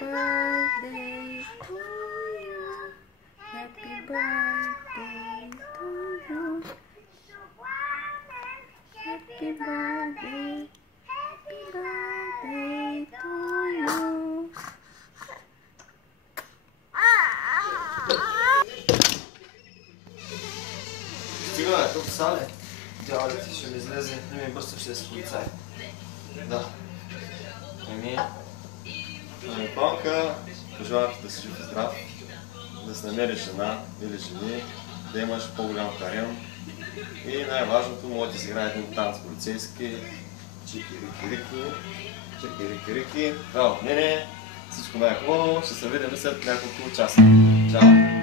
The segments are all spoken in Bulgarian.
birthday to you. Happy birthday to you. Happy birthday. Happy birthday to you. Стига, тук са ли? Дяволите ще ми излезе, не ми бърса, ще се полицай. Да. Еми, Палка, пожелавам да си жив и здрав, да си намериш жена или жени, да имаш по-голям харем и най-важното, може да си играе един танц полицейски. Чики-рики-рики, чики-рики-рики. Това от мене, всичко най-хубаво, ще се видим след няколко часа. Чао!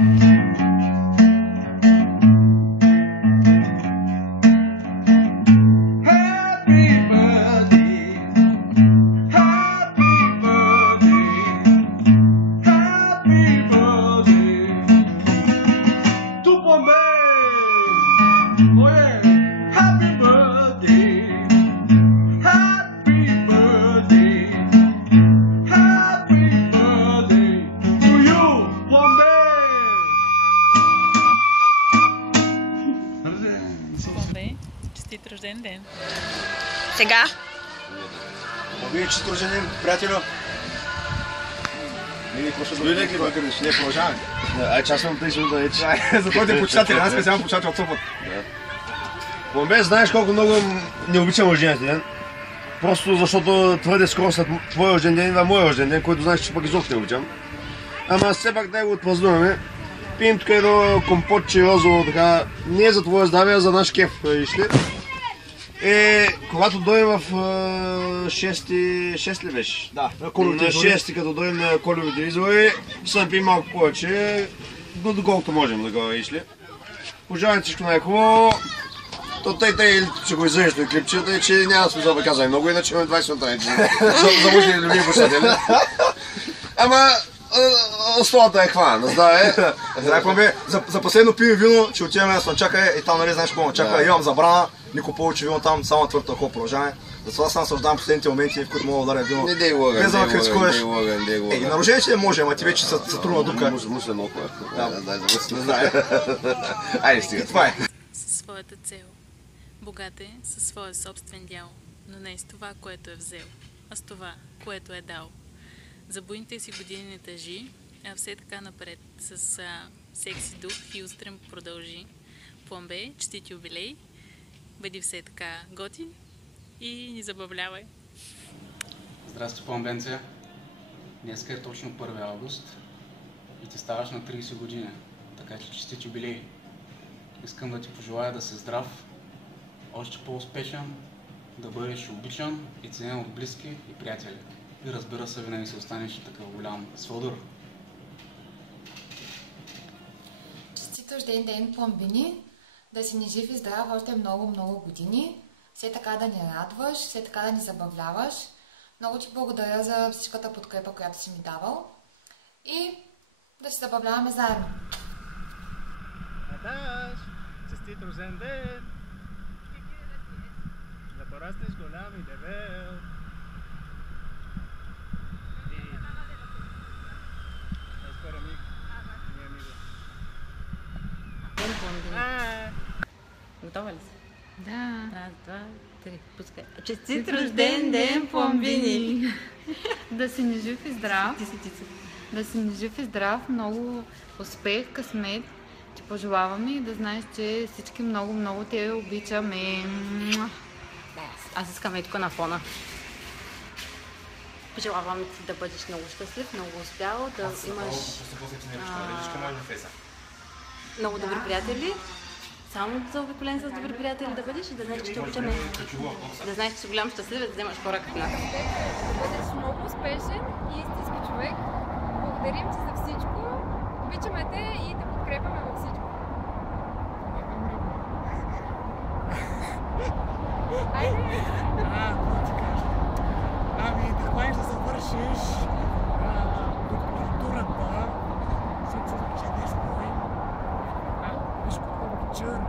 Честит рожден ден! Сега? Вие честит рожден ден, приятелю! Вие какво ще дойде ли бъкърнеш? Не, продължаваме. Ай, че аз съм тъй да вече. За твоите почитатели, аз специално почитател от Сопот. Пломбе, знаеш колко много не обичам рождения ден. Просто защото твърде скоро след твоя рожден ден идва моя рожден ден, който знаеш, че пък изобщо не обичам. Ама все пак дай го отпразнуваме. Пием тук едно компотче розово, така, не е за твоя здраве, а за наш кеф, виж ли. Когато дойдем в 6 ли беше? Да, на 6 като дойдем на колевите избори, ще съм пием малко повече, доколкото можем да го виж ли. Пожелавам всичко най-хубаво. То тъй ще го изрежеш този клипче, тъй че няма смисъл да казваме много, иначе имаме 20 минути за мъжни любими почитатели. Ама основата е хвана, здраве. Здраве, Пломбе, за последно пиво вино ще отидем на Слънчака и там нали знаеш какво Слънчака, имам забрана, никой повече вино там, само твърд алкохол продължаваме. Затова се наслаждавам последните моменти, в които мога да ударя вино. Не дей лъган, без да ме критикуваш. на На рождение ще може, ама ти вече са трудна дука. Мусля много хубаво. Не знае. Айде стига. Това е. Със своята цел. Богат е със своя собствен дял, но не с това, което е взел, а с това, което е дал. За буйните си години не тъжи, а все така напред, с секси дух и устрем продължи. Пломбе, честит юбилей, бъди все така готин и ни забавлявай. Здрасти, Пломбенце. Днеска е точно 1 август и ти ставаш на 30 години, така че честит юбилей. Искам да ти пожелая да си здрав, още по-успешен, да бъдеш обичан и ценен от близки и приятели. И разбира се, винаги си останеш такъв голям сводър. Честит рожден ден, Пломбини! Да си ни жив и здрав още много години. Все така да ни радваш, все така да ни забавляваш. Много ти благодаря за всичката подкрепа, която си ми давал. И да си забавляваме заедно. Наташ, честит рожден ден! Да пораснеш голям и дебел. Готова ли си? Да. Раз, два, три. Пускай. Честит рожден ден, Пломбини! Да си ни жив и здрав. Да си ни жив и здрав. Много успех, късмет. Ти пожелаваме и да знаеш, че всички много те обичаме. Аз искам и тук на фона. Пожелавам ти да бъдеш много щастлив, много успял, да имаш много добри приятели. Само заобиколен с добри приятели да бъдеш и да знаеш, че те обичаме. Да знаеш, че си голям щастливец, да вземаш хора като нас. Да бъдеш много успешен и истински човек. Благодарим ти за всичко. Обичаме те и те подкрепяме във всичко. Айде! Ами, така и да завършиш докторатурата, всичко ученеш мой. Виж какво вчера,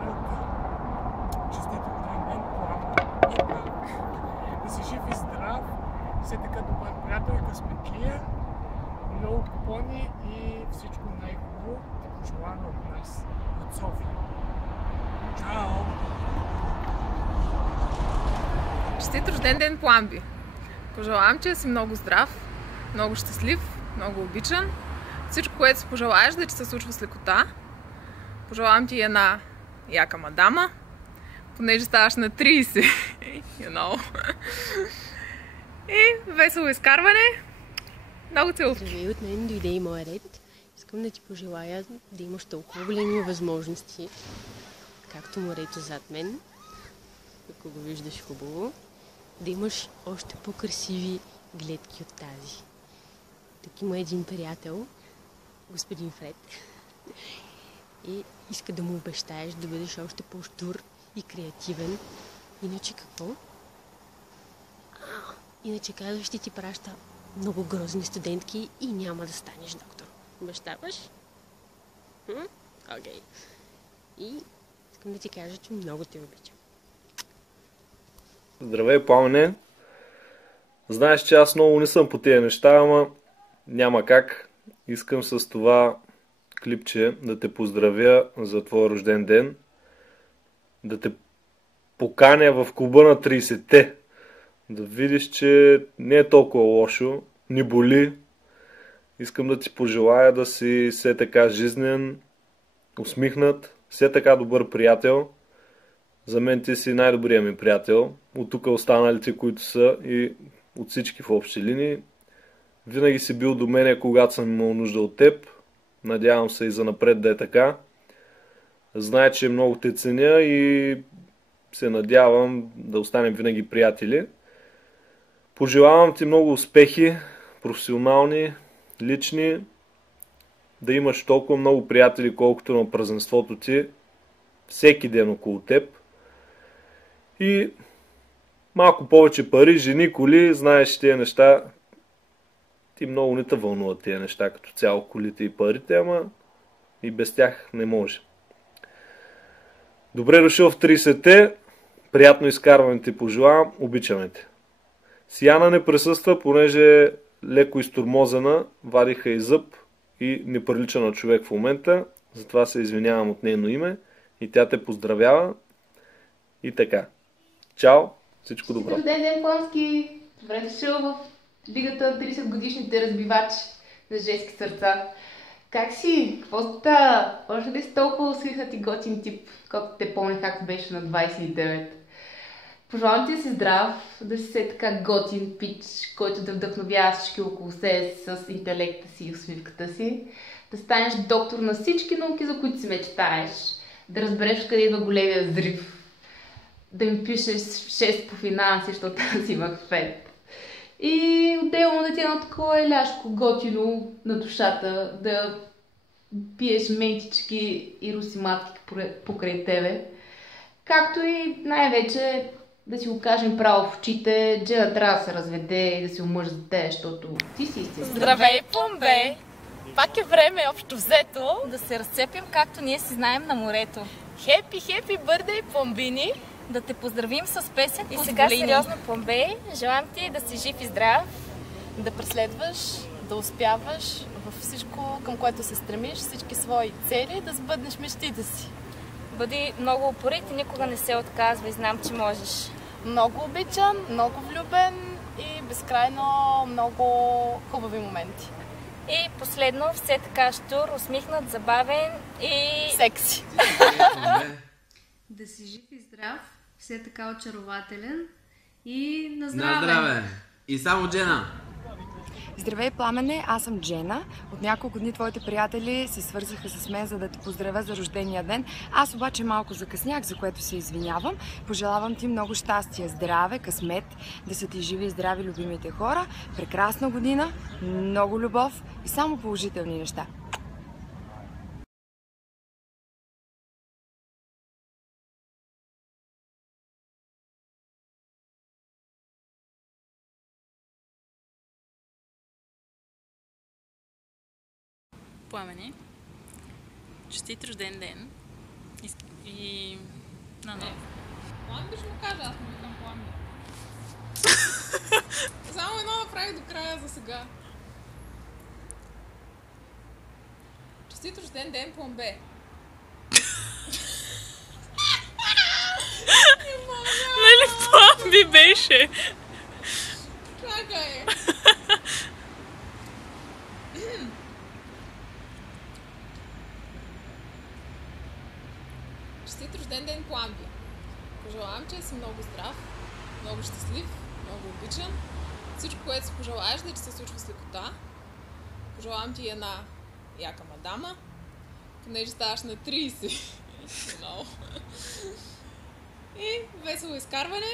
честито рожден ден, Пламен, и пак. Да си жив и здрав, все така добър приятел и късметлия много купони и всичко най-хубаво ти пожелаваме от нас, от София. Чао! Честит рожден ден, Пламби! Пожелавам ти да си много здрав, много щастлив, много обичан. Всичко, което си пожелаеш, да ти се случва с лекота. Пожелавам ти една яка мадама, понеже ставаш на 30. You know. И весело изкарване. Много целувки. Здравей, от мен дойде и моя ред. Искам да ти пожелая да имаш толкова големи възможности, както морето зад мен, ако го виждаш хубаво, да имаш още по-красиви гледки от тази. Тук има един приятел, господин Фред, и иска да му обещаеш да бъдеш още по-щур и креативен. Иначе какво? Иначе казваш, ще ти праща много грозни студентки и няма да станеш доктор. Обещаваш? Окей. И искам да ти кажа, че много те обичам. Здравей, Пламене! Знаеш, че аз много не съм по тези неща, ама няма как. Искам с това клипче да те поздравя за твой рожден ден, да те поканя в клуба на 30-те, да видиш, че не е толкова лошо, не боли. Искам да ти пожелая да си все така жизнен, усмихнат, все така добър приятел. За мен ти си най-добрият ми приятел. От тук останалите, които са, и от всички в общи линии. Винаги си бил до мене, когато съм имал нужда от теб. Надявам се и занапред да е така. Знай, че много те ценя и се надявам да останем винаги приятели. Пожелавам ти много успехи, професионални, лични, да имаш толкова много приятели, колкото на празненството ти, всеки ден около теб. И малко повече пари, жени, коли, знаеш тия неща. Ти много не те вълнуват тия неща, като цяло колите и парите, ама и без тях не може. Добре дошъл в 30-те, приятно изкарване ти пожелавам, обичаме те. Сияна не присъства, понеже е леко изтормозена, вадиха и зъб и не прилича на човек в момента, затова се извинявам от нейно име и тя те поздравява и така. Чао, всичко добро! Рожден ден, Пламски! Добре дошъл в лигата 30 годишните разбивачи на женски сърца. Как си? Какво става? Може ли си толкова усмихнат и готин тип, колкото те помня как беше на 29? Пожелавам ти да си здрав, да си се така готин пич, който да вдъхновява всички около себе с интелекта си и усмивката си, да станеш доктор на всички науки, за които си мечтаеш, да разбереш къде идва големия взрив, да ми пишеш 6 по финанси, защото аз имах 5. И отделно да ти е едно такова еляшко, готино на душата, да пиеш ментички и русиматки покрай тебе. Както и най-вече да си го кажем право в очите, Джена трябва да се разведе и да си омъжда, защото ти си истина. Здравей, Пломбей! Пак е време общо взето да се разцепим, както ние си знаем на морето. Хепи бърдей, Пломбини! Да те поздравим с песен. И сега сериозно, Пломбей, желаем ти да си жив и здрав, да преследваш, да успяваш във всичко, към което се стремиш, всички свои цели, да сбъднеш мечтите си. Бъди много упорит и никога не се отказва и знам, че можеш. Много обичан, много влюбен и безкрайно много хубави моменти. И последно, все така щур, усмихнат, забавен и... секси. Да си жив и здрав, все така очарователен и на здраве. На здраве! И само Джена! Здравей, Пламене, аз съм Джена. От няколко дни твоите приятели се свързаха с мен, за да те поздравя за рождения ден. Аз обаче малко закъснях, за което се извинявам. Пожелавам ти много щастие, здраве, късмет, да са ти живи и здрави любимите хора, прекрасна година, много любов и само положителни неща. Пламене, честит рожден ден и на него. Пламен ще му кажа, аз му викам Пламен. Само едно направих до края за сега. Честит рожден ден, Пломбе! Нали Пломби беше? Чакай! Честит рожден ден, Пламби! Пожелавам, че си много здрав, много щастлив, много обичан. Всичко, което си пожелаеш, да ти се случва с лекота. Пожелавам ти една яка мадама, понеже ставаш на 30. Много. И весело изкарване.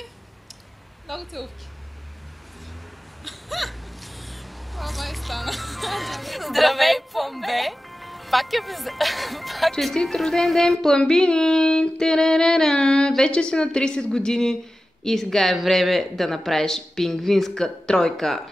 Много целувки. Това май стана. Здравей, Пломбе! Пак е без... Честит рожден ден, Пламбини! Тарарара! Вече си на 30 години и сега е време да направиш пингвинска тройка.